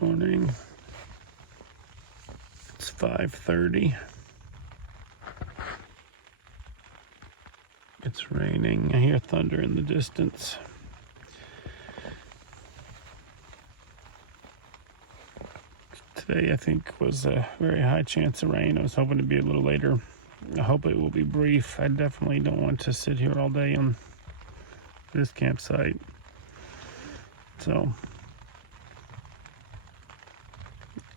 Morning. It's 5:30. It's raining. I hear thunder in the distance. Today I think was a very high chance of rain. I was hoping to be a little later. I hope it will be brief. I definitely don't want to sit here all day on this campsite. So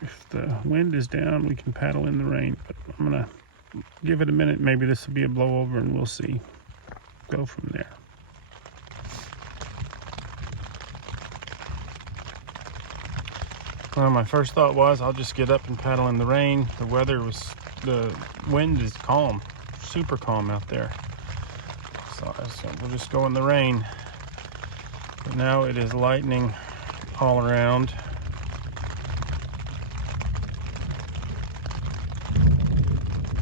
if the wind is down, we can paddle in the rain, but I'm gonna give it a minute. Maybe this will be a blowover and we'll see. Go from there. Well, my first thought was I'll just get up and paddle in the rain. The wind is calm, super calm out there. So I said we'll just go in the rain. But now it is lightning all around.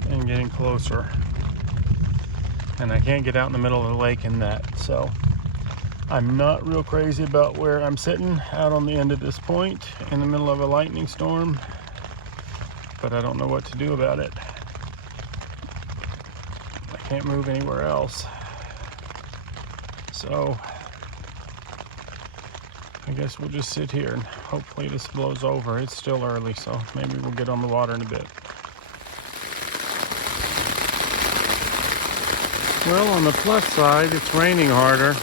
And getting closer. And I can't get out in the middle of the lake in that. So I'm not real crazy about where I'm sitting out on the end of this point in the middle of a lightning storm. But I don't know what to do about it. I can't move anywhere else. So I guess we'll just sit here and hopefully this blows over. It's still early, so maybe we'll get on the water in a bit. Well, on the plus side, it's raining harder.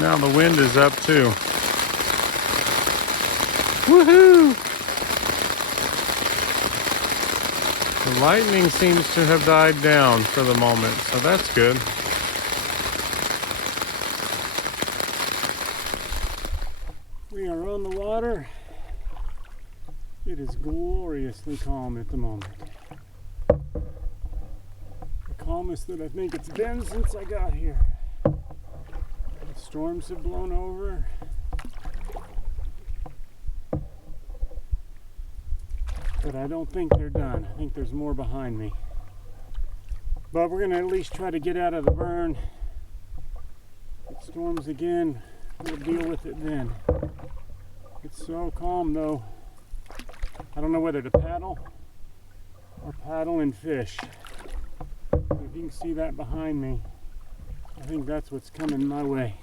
Now the wind is up too. Woohoo! The lightning seems to have died down for the moment, so that's good. We are on the water. It is gloriously calm at the moment. The calmest that I think it's been since I got here. The storms have blown over. But I don't think they're done. I think there's more behind me. But we're gonna at least try to get out of the burn. If it storms again, we'll deal with it then. It's so calm though. I don't know whether to paddle or paddle and fish. But if you can see that behind me, I think that's what's coming my way.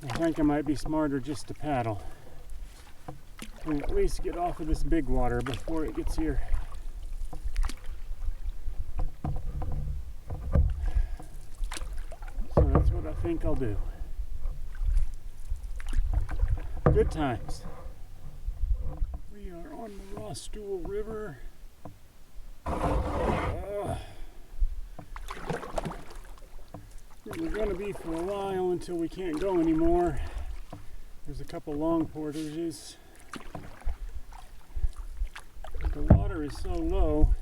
So I think I might be smarter just to paddle. And at least get off of this big water before it gets here. So that's what I think I'll do. Good times. We are on the Rostool River. We're going to be for a while until we can't go anymore. There's a couple long portages. But the water is so low,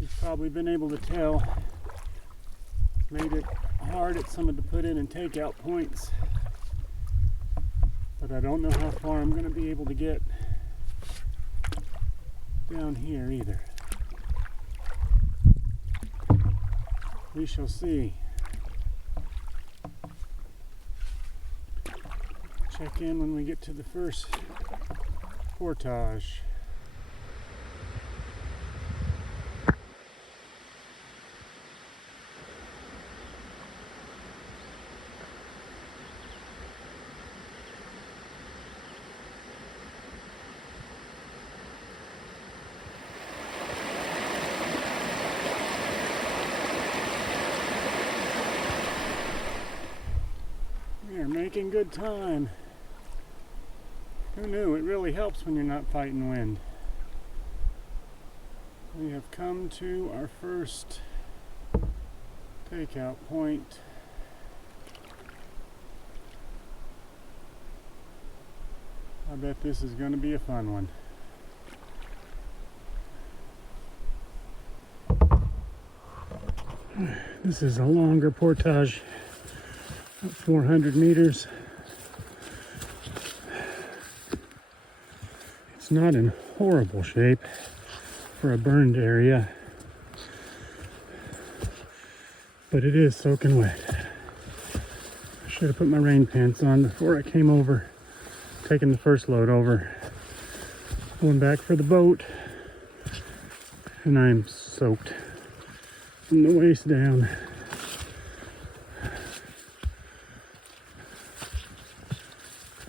you've probably been able to tell. Made it hard at some of the put in and take out points. But I don't know how far I'm going to be able to get down here either. We shall see. Check in when we get to the first portage. We are making good time. Who knew? It really helps when you're not fighting wind. We have come to our first takeout point. I bet this is going to be a fun one. This is a longer portage, 400 meters. It's not in horrible shape for a burned area, but it is soaking wet. I Should have put my rain pants on before I came over, taking the first load over. Going back for the boat, and I'm soaked from the waist down.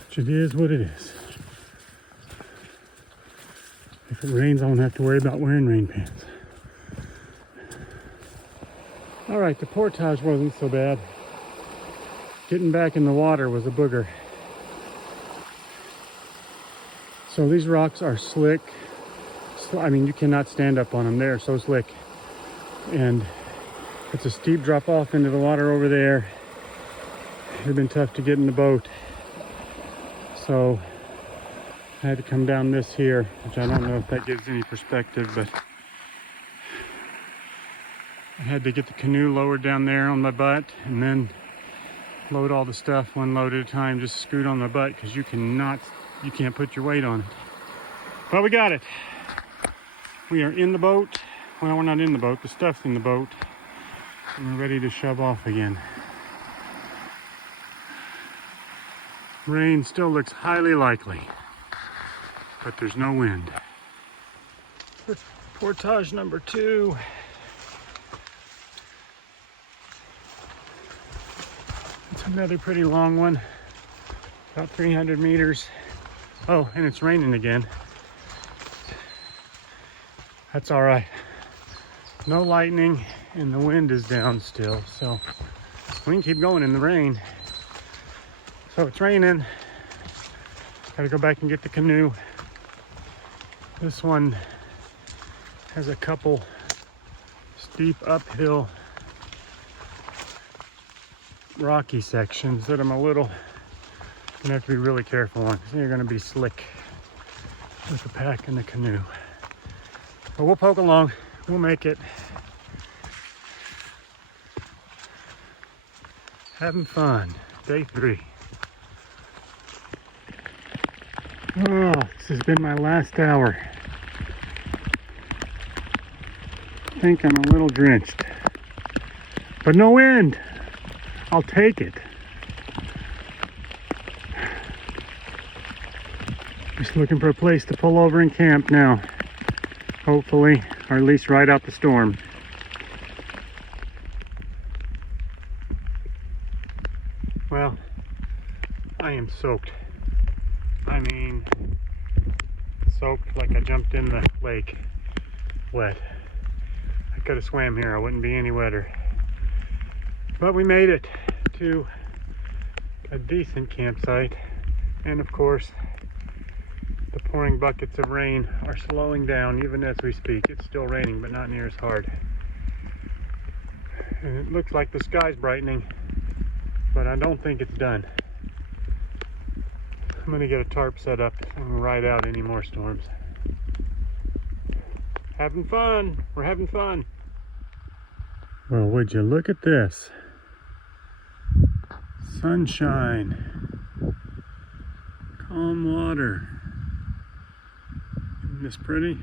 Which it is what it is. If it rains, I won't have to worry about wearing rain pants. All right, the portage wasn't so bad. Getting back in the water was a booger. So these rocks are slick. I mean, you cannot stand up on them. They're so slick. And it's a steep drop off into the water over there. It would have been tough to get in the boat. So I had to come down this here, which I don't know if that gives any perspective, but I had to get the canoe lowered down there on my butt and then load all the stuff one load at a time, just scoot on my butt, because you can't put your weight on it. But we got it. We are in the boat. Well, we're not in the boat. The stuff's in the boat. And we're ready to shove off again. Rain still looks highly likely, but there's no wind. Portage number 2. It's another pretty long one, about 300 meters. Oh, and it's raining again. That's all right. No lightning, and the wind is down still, so we can keep going in the rain. So it's raining. Gotta go back and get the canoe. This one has a couple steep uphill rocky sections that I'm gonna have to be really careful on, because they're gonna be slick with the pack and the canoe. But we'll poke along, we'll make it. Having fun, day 3. Oh, this has been my last hour. I think I'm a little drenched, but no wind. I'll take it. Just looking for a place to pull over and camp now. Hopefully, or at least ride out the storm. Well, I am soaked. I mean, soaked like I jumped in the lake wet. I could have swam here, I wouldn't be any wetter. But we made it to a decent campsite, and of course the pouring buckets of rain are slowing down even as we speak. It's still raining, but not near as hard. And it looks like the sky's brightening, but I don't think it's done. I'm gonna get a tarp set up and ride out any more storms. Having fun, we're having fun. Well, would you look at this? Sunshine, calm water. Isn't this pretty?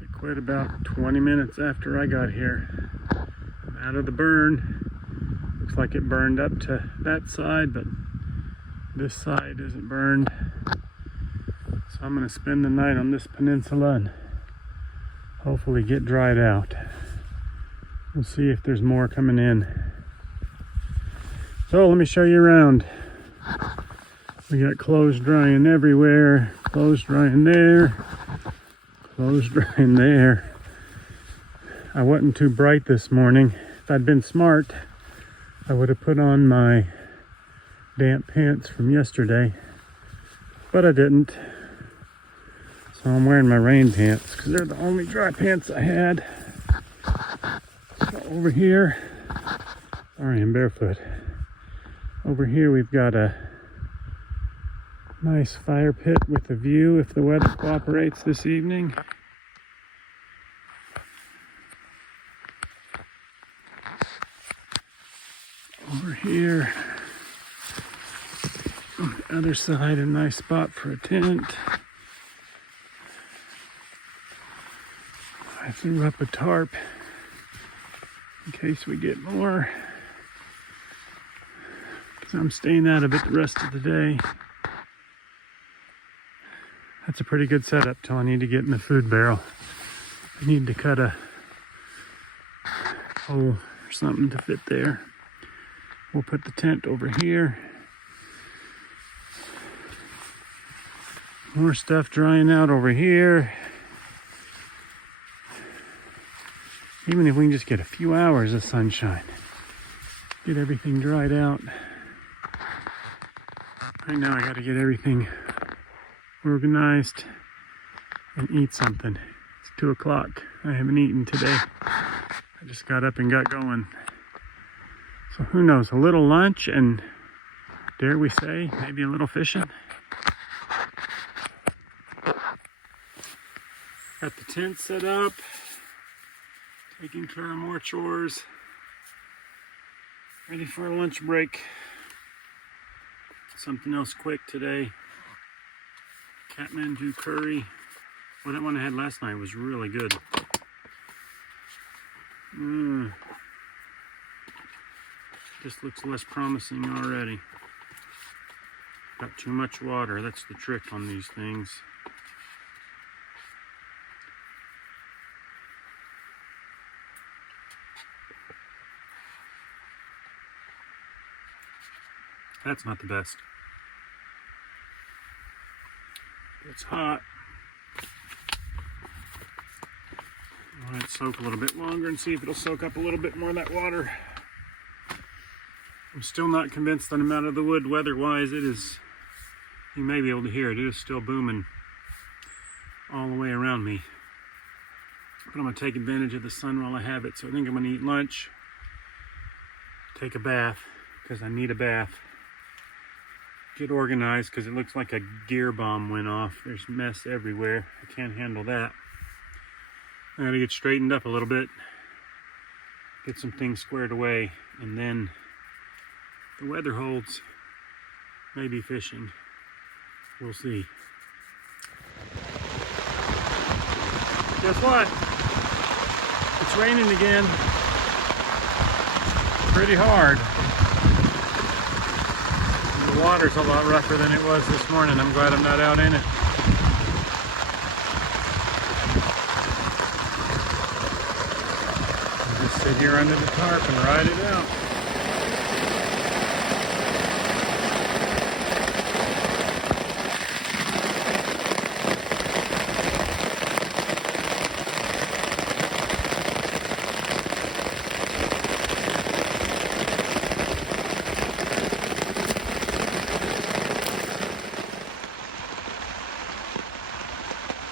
It quit about 20 minutes after I got here. I'm out of the burn. Looks like it burned up to that side, but this side isn't burned. So I'm gonna spend the night on this peninsula and hopefully get dried out. We'll see if there's more coming in. So let me show you around. We got clothes drying everywhere, clothes drying there, clothes drying there. I wasn't too bright this morning. If I'd been smart, I would have put on my damp pants from yesterday, but I didn't. So I'm wearing my rain pants because they're the only dry pants I had. So over here, sorry, I'm barefoot. Over here we've got a nice fire pit with a view if the weather cooperates this evening. Over here, on the other side, a nice spot for a tent. I threw up a tarp in case we get more. So I'm staying out of it the rest of the day. That's a pretty good setup till I need to get in the food barrel. I need to cut a hole or something to fit there. We'll put the tent over here. More stuff drying out over here. Even if we can just get a few hours of sunshine, get everything dried out. Right now I gotta get everything organized and eat something. It's 2 o'clock. I haven't eaten today. I just got up and got going. So who knows, a little lunch and, dare we say, maybe a little fishing. Got the tent set up, taking care of more chores, ready for a lunch break. Something else quick today, Kathmandu curry. Well, that one I had last night was really good. This looks less promising already. Got too much water, that's the trick on these things. That's not the best. It's hot. I'll let it soak a little bit longer and see if it'll soak up a little bit more of that water. I'm still not convinced that I'm out of the wood weather-wise. It is, you may be able to hear it, it is still booming all the way around me. But I'm gonna take advantage of the sun while I have it. So I think I'm gonna eat lunch, take a bath, because I need a bath. Get organized, because it looks like a gear bomb went off. There's mess everywhere. I can't handle that. I gotta get straightened up a little bit, get some things squared away, and then the weather holds, maybe fishing. We'll see. Guess what? It's raining again. Pretty hard. The water's a lot rougher than it was this morning. I'm glad I'm not out in it. I'll just sit here under the tarp and ride it out.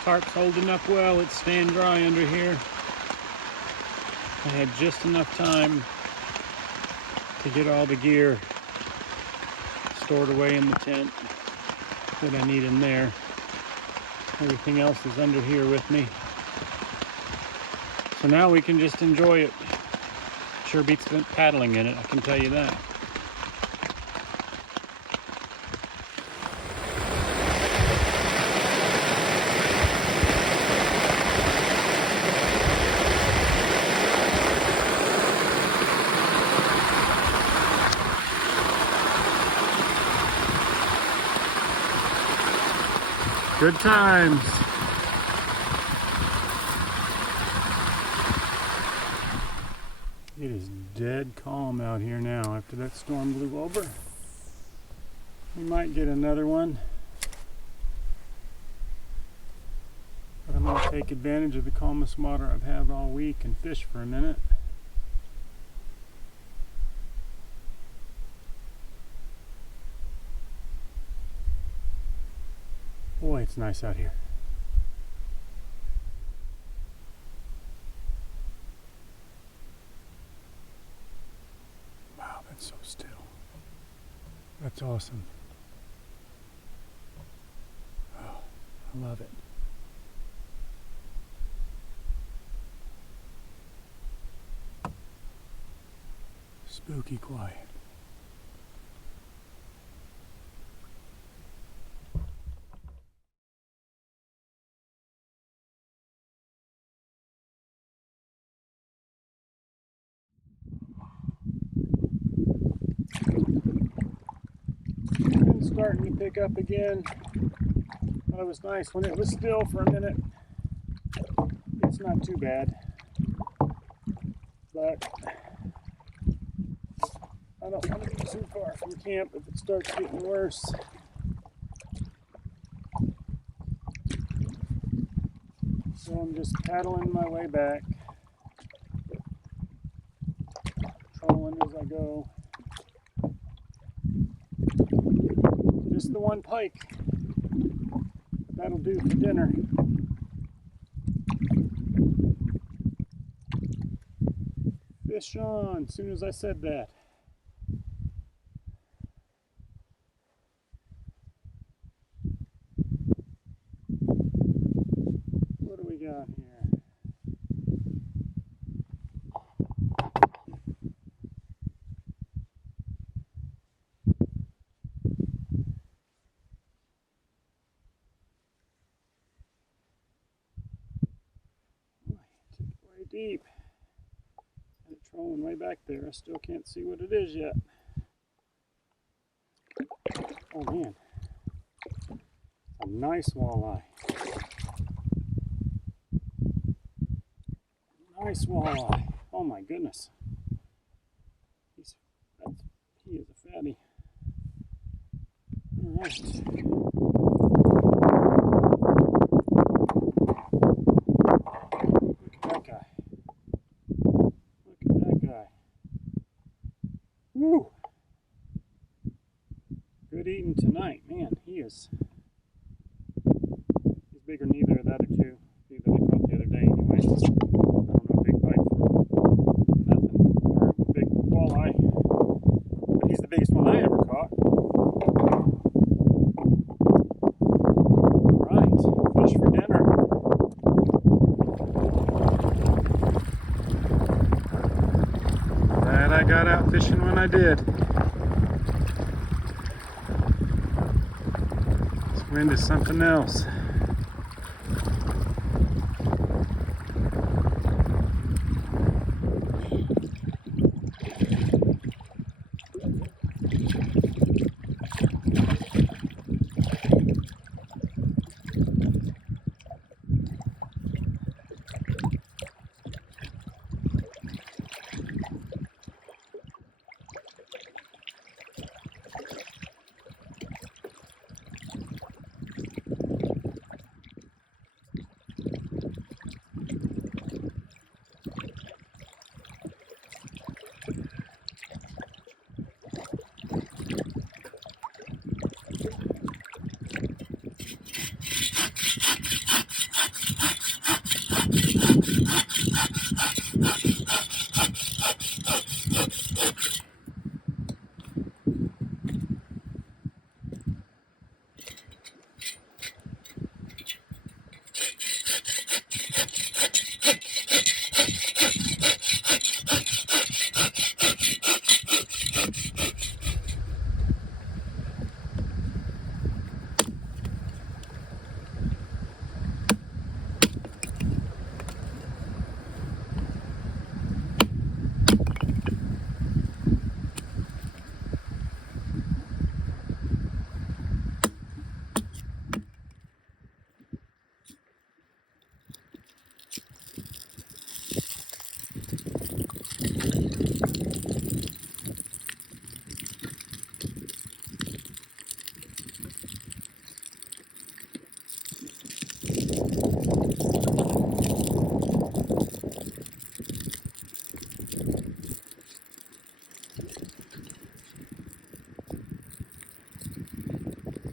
Tarp's holding up well. It's staying dry under here. I had just enough time to get all the gear stored away in the tent that I need in there. Everything else is under here with me. So now we can just enjoy it. Sure beats paddling in it, I can tell you that. Good times. It is dead calm out here now after that storm blew over. We might get another one. But I'm going to take advantage of the calmest water I've had all week and fish for a minute. Boy, it's nice out here. Wow, that's so still. That's awesome. Oh, I love it. Spooky quiet. It's starting to pick up again. Thought it was nice when it was still for a minute. It's not too bad, but I don't want to be too far from camp if it starts getting worse. So I'm just paddling my way back, trolling as I go. Just the one pike. That'll do for dinner. Fish on, as soon as I said that. What do we got here? Way deep. And it's trolling way back there. I still can't see what it is yet. Oh man. A nice walleye. Nice walleye. Oh my goodness. He is a fatty. Alright. Woo! Good eating tonight. Man, he's bigger than either of the other two. Either they caught the other day anyway. I don't know, a big bite from nothing. Or a big walleye. But he's the biggest one I ever caught. Alright, fish for dinner. Glad I got out fishing when I did. This wind is something else.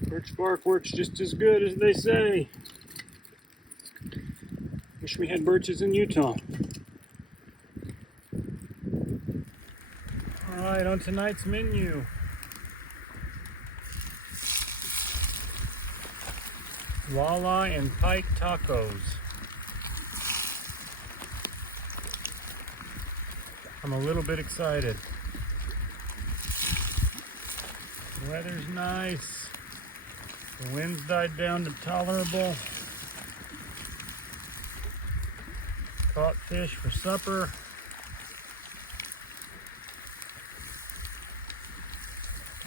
Birch bark works just as good as they say. Wish we had birches in Utah. Alright, on tonight's menu. Walleye and pike tacos. I'm a little bit excited. The weather's nice. The wind's died down to tolerable. Caught fish for supper.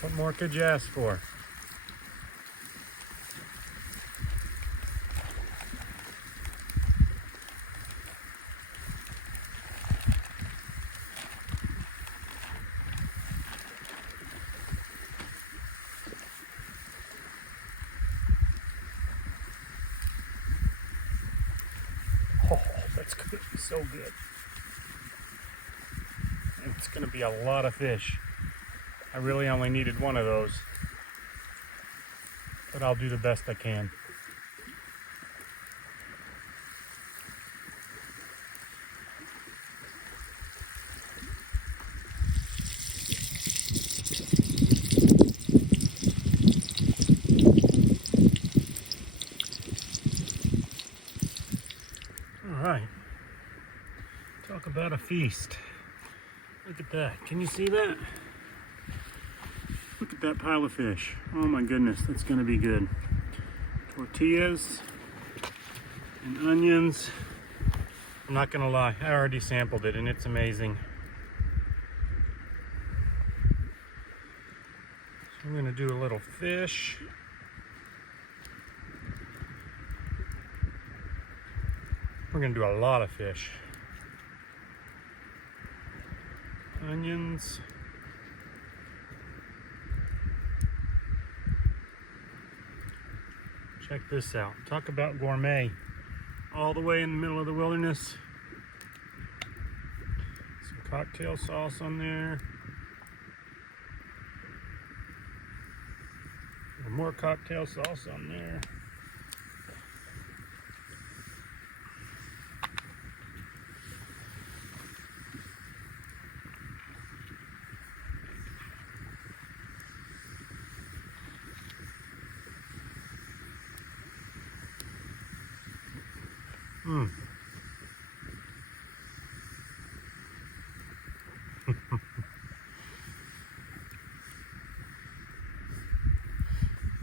What more could you ask for? it's going to be so good. And it's going to be a lot of fish. I really only needed one of those, but I'll do the best I can. All right, talk about a feast. Look at that. Can you see that? Look at that pile of fish. Oh my goodness, that's going to be good. Tortillas and onions. I'm not going to lie, I already sampled it and it's amazing. So we're going to do a little fish. We're going to do a lot of fish. Onions. Check this out. Talk about gourmet. All the way in the middle of the wilderness. Some cocktail sauce on there. More cocktail sauce on there.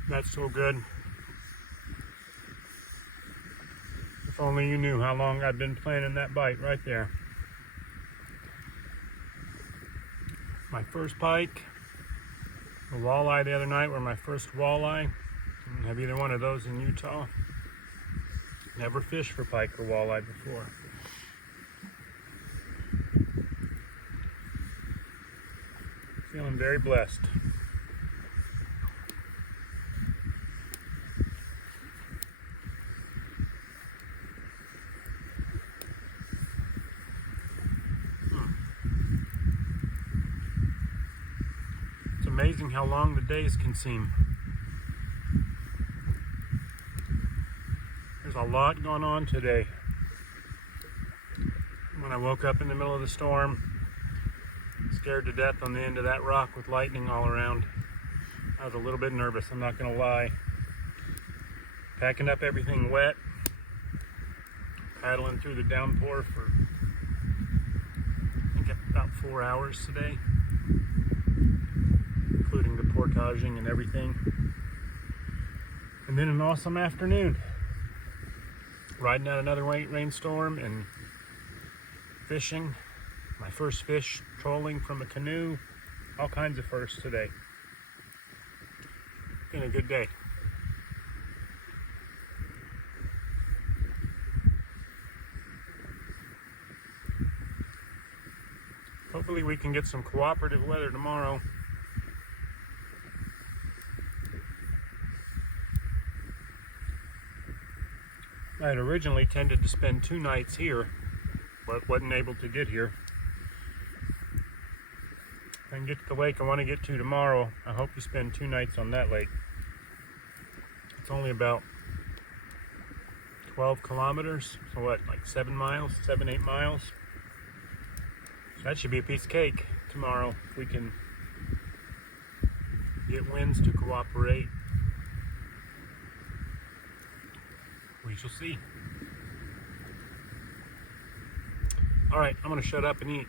That's so good. If only you knew how long I've been planning that bite right there. My first pike, the walleye the other night were my first walleye. Didn't have either one of those in Utah. Never fished for pike or walleye before. Feeling very blessed. It's amazing how long the days can seem. There's a lot going on today. When I woke up in the middle of the storm, scared to death on the end of that rock with lightning all around. I was a little bit nervous, I'm not gonna lie. Packing up everything wet, paddling through the downpour for I think about 4 hours today, including the portaging and everything. And then an awesome afternoon. Riding out another rainstorm and fishing. My first fish trolling from a canoe. All kinds of firsts today. Been a good day. Hopefully we can get some cooperative weather tomorrow. I had originally tended to spend 2 nights here, but wasn't able to get here. If I can get to the lake I want to get to tomorrow, I hope to spend 2 nights on that lake. It's only about 12 kilometers, so what, like 7 miles, 7-8 miles? So that should be a piece of cake tomorrow if we can get winds to cooperate. We shall see. All right, I'm gonna shut up and eat.